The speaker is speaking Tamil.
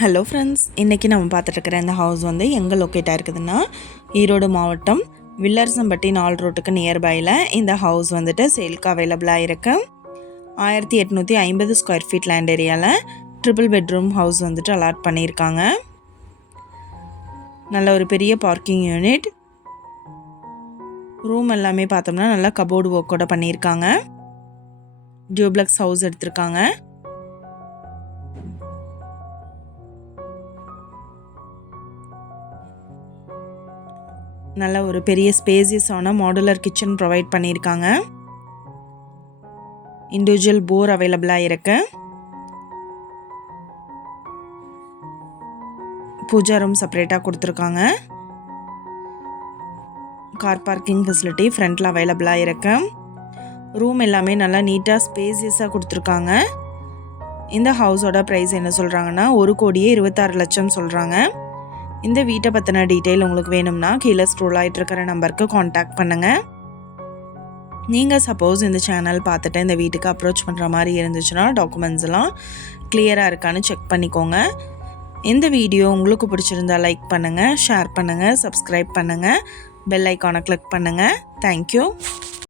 ஹலோ ஃப்ரெண்ட்ஸ் இன்றைக்கி நம்ம பார்த்துட்ருக்கிற இந்த ஹவுஸ் வந்து எங்கே லொக்கேட் ஆயிருக்குதுன்னா ஈரோடு மாவட்டம் வில்லரசம்பட்டி நாலு ரோட்டுக்கு நியர்பையில் இந்த ஹவுஸ் வந்துட்டு சேலுக்கு அவைலபிளாக இருக்கு ஆயிரத்தி எட்நூற்றி ஐம்பது ஸ்கொயர் ஃபீட் லேண்ட் ஏரியாவில் ட்ரிபிள் பெட்ரூம் ஹவுஸ் வந்துட்டு அலாட் பண்ணியிருக்காங்க. நல்ல ஒரு பெரிய பார்க்கிங் யூனிட் ரூம் எல்லாமே பார்த்தோம்னா நல்லா கபோர்டு ஒர்க்கோட பண்ணியிருக்காங்க. டியூப்ளக்ஸ் ஹவுஸ் எடுத்திருக்காங்க. நல்ல ஒரு பெரிய ஸ்பேசியஸான மாடுலர் கிச்சன் ப்ரொவைட் பண்ணியிருக்காங்க. இண்டிவிஜுவல் போர் அவைலபிளாக இருக்கு. பூஜா ரூம் செப்பரேட்டாக கொடுத்துருக்காங்க. கார் பார்க்கிங் ஃபெசிலிட்டி ஃப்ரண்ட்டில் அவைலபிளாக இருக்கு. ரூம் எல்லாமே நல்லா நீட்டாக ஸ்பேசியஸாக கொடுத்துருக்காங்க. இந்த ஹவுஸோட ப்ரைஸ் என்ன சொல்கிறாங்கன்னா ஒரு கோடியே இருபத்தாறு லட்சம் சொல்கிறாங்க இந்த வீட்டை பற்றின டீட்டெயில் உங்களுக்கு வேணும்னா கீழே ஸ்க்ரோல் ஆகிட்டு இருக்கிற நம்பருக்கு காண்டாக்ட் பண்ணுங்கள் நீங்கள் சப்போஸ் இந்த சேனல் பார்த்துட்டு இந்த வீட்டுக்கு அப்ரோச் பண்ணுற மாதிரி இருந்துச்சுன்னா டாக்குமெண்ட்ஸ் எல்லாம் கிளியராக இருக்கான்னு செக் பண்ணிக்கோங்க. இந்த வீடியோ உங்களுக்கு பிடிச்சிருந்தா லைக் பண்ணுங்கள் ஷேர் பண்ணுங்கள் சப்ஸ்கிரைப் பண்ணுங்கள் பெல் ஐக்கானை கிளிக் பண்ணுங்கள் தேங்க்யூ